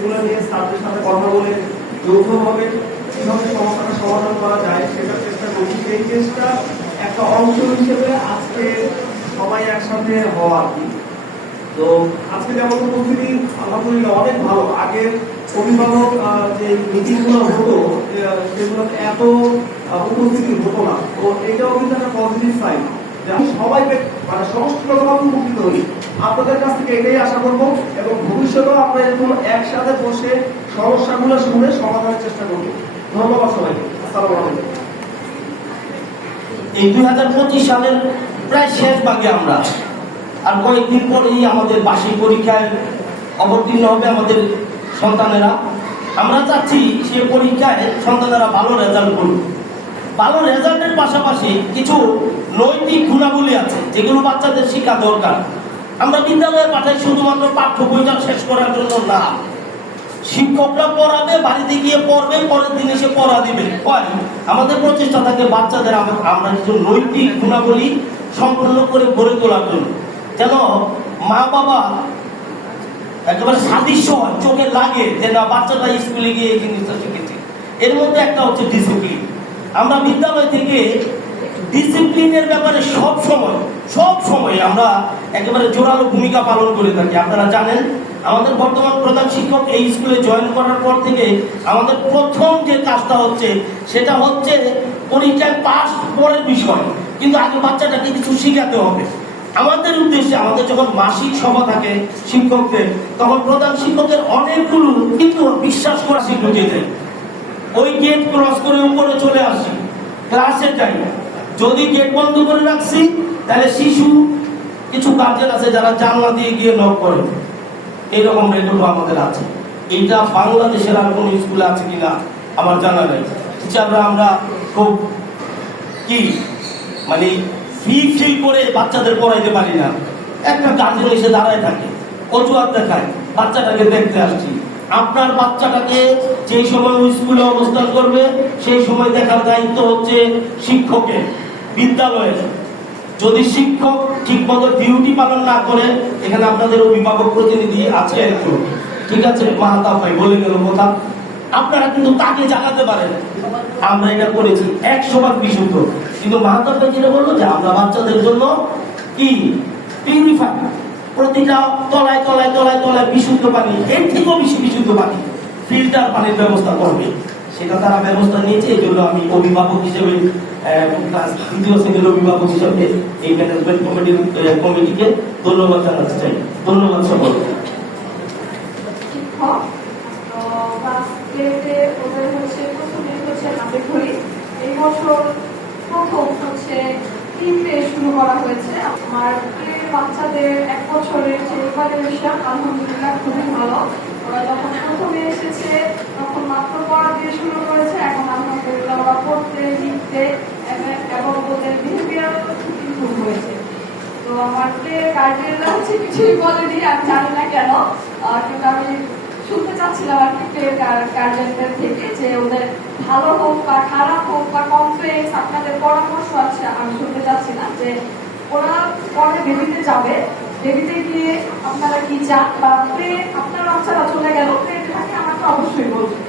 সেগুলো নিয়ে স্টাফদের সাথে কথা বলে যৌথভাবে কিভাবে সমস্যাটা সমাধান করা যায় সেটার চেষ্টা করছি। সেই চেষ্টা একটা অংশ হিসেবে আজকে সবাই একসাথে হওয়া আর কি। তো আজকে যেমন উপস্থিতি আলহামদুলিল্লাহ অনেক ভালো। আগে অভিভাবক যে মিটিংগুলো হতো সেগুলো এত উপস্থিতি হতো না। তো এটাও কিন্তু একটা পজিটিভ সাইড, সবাই মানে সমষ্টিগতভাবে উপকৃত হই। আপনাদের কাছ থেকে এটাই আশা করবো এবং ভবিষ্যতেও আমরা এরকম একসাথে বসে সমস্যাগুলো শুনে সমাধানের চেষ্টা করব। ধন্যবাদ সবাইকে। আসসালামু আলাইকুম। এই 2025 সালের প্রায় শেষ ভাগে আমরা, আর কয়েকদিন পরেই আমাদের বার্ষিক পরীক্ষায় অবতীর্ণ হবে আমাদের সন্তানেরা। আমরা চাচ্ছি সে পরীক্ষায় সন্তানেরা ভালো রেজাল্ট করুক। ভালো রেজাল্টের পাশাপাশি কিছু নৈতিক গুণাবলী আছে যেগুলো বাচ্চাদের শেখা দরকার। আমরা বিদ্যালয়ে পাঠাই শুধুমাত্র পাঠ্য বইটা শেষ করার জন্য না, শিক্ষকরা পড়াবে, বাড়িতে গিয়ে পড়বে, পরের দিন এসে পড়া দিবে। আমাদের প্রচেষ্টা থাকে বাচ্চাদের আমরা কিছু নৈতিক গুণাবলী সম্পূর্ণ করে গড়ে তোলার জন্য, যেন মা বাবা একেবারে সাদৃশ্য হয়, চোখে লাগে যে না বাচ্চাটা স্কুলে গিয়ে এই জিনিসটা শিখেছে। এর মধ্যে একটা হচ্ছে ডিসিপ্লিন। আমরা বিদ্যালয় থেকে ডিসিপ্লিনের ব্যাপারে সব সময় আমরা একেবারে জোরালো ভূমিকা পালন করে থাকি। আপনারা জানেন আমাদের বর্তমান প্রধান শিক্ষক এই স্কুলে জয়েন করার পর থেকে আমাদের প্রথম যে কাজটা হচ্ছে সেটা হচ্ছে পরীক্ষায় পাস পরের বিষয়, কিন্তু আগে বাচ্চাটাকে কিছু শিখাতে হবে। আমাদের উদ্দেশ্যে আমাদের যখন মাসিক সভা থাকে শিক্ষকদের, তখন প্রধান শিক্ষকের অনেকগুলো কিন্তু বিশ্বাস করা শিক্ষকে দেয়। ওই গেট ক্রস করে উপরে চলে আসি, ক্লাসে যাই, যদি গেট বন্ধ করে রাখছি তাহলে শিশু কিছু গার্জেন আছে যারা জানলা দিয়ে গিয়ে নক করে। এইরকম রেকর্ড আমাদের আছে। এইটা বাংলাদেশের আর কোন স্কুলে আছে কিনা আমার জানা নেই। টিচাররা আমরা খুব কি মানে ফিল করে বাচ্চাদের পড়াইতে পারি না। একটা গার্জেন এসে দাঁড়ায় থাকে, অজুহাত দেখায় বাচ্চাটাকে দেখতে আসছি। আপনার বাচ্চাটাকে যেই সময় স্কুলে অবস্থান করবে সেই সময় দেখার দায়িত্ব হচ্ছে শিক্ষকের, বিদ্যালয়ের। যদি শিক্ষক ঠিক মতো ডিউটি পালন না করে, এখানে আপনাদের অভিভাবক প্রতিনিধি আছে একটু, ঠিক আছে, মাহাতা ভাই বলে গেল কথা, আপনারা কিন্তু তাকে জানাতে পারেন আমরা এটা করেছি 100% বিশুদ্ধ। কিন্তু মাহাতা ভাই যেটা বললো যে আমরা বাচ্চাদের জন্য কি পিউরিফাই, প্রতিটা তলায় তলায় তলায় তলায় বিশুদ্ধ পানি, এর থেকেও বেশি বিশুদ্ধ পানি, ফিল্টার পানির ব্যবস্থা করবে, সেটা তারা ব্যবস্থা নিয়েছে। এই জন্য আমি অভিভাবক হিসেবে দ্বিতীয় শ্রেণীর অভিভাবক হিসেবে এই ম্যানেজমেন্ট কমিটিকে ধন্যবাদ জানাতে চাই। ধন্যবাদ সকল। এই বছর প্রথম হচ্ছে তিনটে শুরু করা হয়েছে। আমার বাচ্চাদের 1 বছরের যে ইভালুয়েশন আলহামদুলিল্লাহ খুবই ভালো। ওরা যখন প্রথমে এসেছে তখন মাত্র পড়া দিয়ে শুরু করেছে, এখন আলহামদুলিল্লাহ ওরা পড়তে লিখতে এবং ওদের বিহেভিয়ার খুব ইমপ্রুভ হয়েছে। তো আমার গার্ডিয়ানরা হচ্ছে কিছুই বলেনি, আমি জানি না কেন, কিন্তু আমি শুনতে চাচ্ছিলাম আর কি গার্জিয়ানদের থেকে যে ওদের ভালো হোক বা খারাপ হোক বা কমপ্লেক্স আপনাদের পরামর্শ আছে। আমি শুনতে চাচ্ছিলাম যে ওরা পরে বেবিতে যাবে, বেবিতে গিয়ে আপনারা কি চান বা আপনার বাচ্চারা চলে গেল প্লেতে থাকে, আমাকে অবশ্যই বলবেন।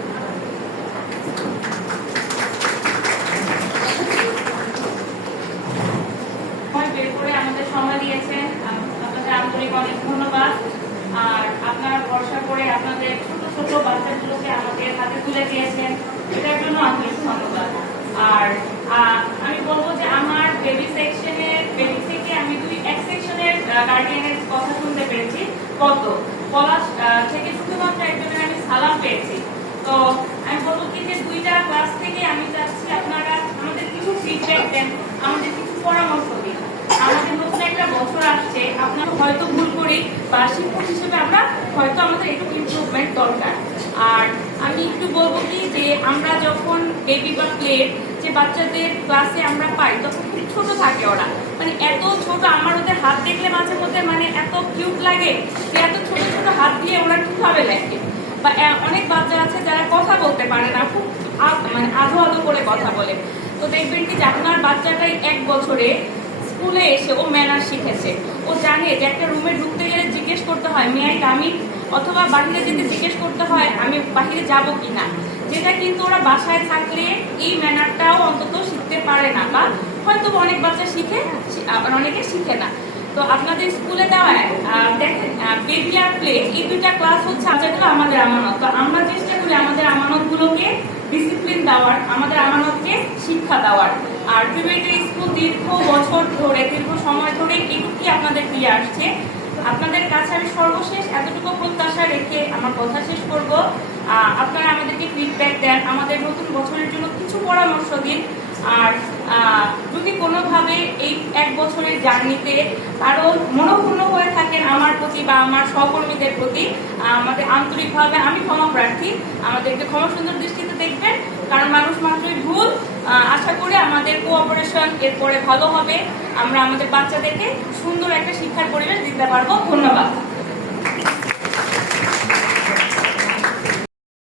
বের করে আমাদের সময় দিয়েছেন, আপনাদের আন্তরিক অনেক ধন্যবাদ। আর আপনারা ভরসা করে আপনাদের ছোট ছোট বাচ্চাগুলোকে আমাদের হাতে তুলে দিয়েছেন, এটার জন্য আন্তরিক ধন্যবাদ। আর আমি বলবো যে আমার বেবি থেকে আমি এক সেকশনের গার্ডিয়ানের কথা শুনতে পেরেছি, পলাশ থেকে শুধুমাত্র একজনের আমি সালাম পেয়েছি। তো আমি বলবো কি যে 2টা ক্লাস থেকে আমি চাচ্ছি আপনারা আমাদের কিছু ফিডব্যাক দেন, আমাদের কিছু পরামর্শ দিন। আমাদের নতুন একটা বছর আসছে, আপনারা হয়তো ভুল করি বা শিক্ষক হিসেবে আমরা হয়তো আমাদের একটু ইমপ্রুভমেন্ট দরকার। আর আমি একটু বলবো কি যে আমরা যখন বেবি বা প্লে যে বাচ্চাদের ক্লাসে আমরা পাই তখন খুব ছোট থাকে ওরা, মানে এত ছোট, আমার ওদের হাত দেখলে মাঝে মধ্যে মানে এত কিউট লাগে যে এত ছোট ছোট হাত দিয়ে ওরা কিভাবে লেখে। বা অনেক বাচ্চা আছে যারা কথা বলতে পারে না, খুব মানে আধো আধো করে কথা বলে। তো দেখবেন কি যে আপনার বাচ্চাটাই 1 বছরে স্কুলে এসে ও ম্যানার শিখেছে, ও জানে যে একটা রুমে ঢুকতে গেলে জিজ্ঞেস করতে হয় মে আই কাম ইন, অথবা বাহিরে যেতে জিজ্ঞেস করতে হয় আমি বাহিরে যাব কিনা, যেটা কিন্তু ওরা বাসায় থাকলে এই ম্যানারটাও অন্তত শিখতে পারে না, বা হয়তো অনেক বাচ্চা শিখে আবার অনেকে শিখে না। তো আপনাদের স্কুলে দেওয়ায় দেখেন বেবি আর প্লে এই দুইটা ক্লাস হচ্ছে যেগুলো আমাদের আমানত। তো আমরা চেষ্টা করি আমাদের আমানতগুলোকে ডিসিপ্লিন দেওয়ার, আমাদের আমানতকে শিক্ষা দেওয়ার। আর প্রিপারেটরি স্কুল দীর্ঘ বছর ধরে, দীর্ঘ সময় ধরে এটুকুই আপনাদের দিয়ে আসছে। আপনাদের কাছে আমি সর্বশেষ এতটুকু প্রত্যাশা রেখে আমার কথা শেষ করব, আপনারা আমাদেরকে ফিডব্যাক দেন, আমাদের নতুন বছরের জন্য কিছু পরামর্শ দিন। আর যদি কোনোভাবে এই 1 বছরের জার্নিতে আরো মনোক্ষুণ্ণ হয়ে থাকেন আমার প্রতি বা আমার সহকর্মীদের প্রতি, আমাদের আন্তরিকভাবে আমি ক্ষমা প্রার্থী। আমাদেরকে ক্ষমা সুন্দর দৃষ্টিতে দেখবেন, কারণ মানুষ মাত্রই ভুল। আশা করি আমাদের কোঅপারেশন এরপরে ভালো হবে, আমরা আমাদের বাচ্চাদেরকে সুন্দর একটা শিক্ষার পরিবেশ দিতে পারবো। ধন্যবাদ।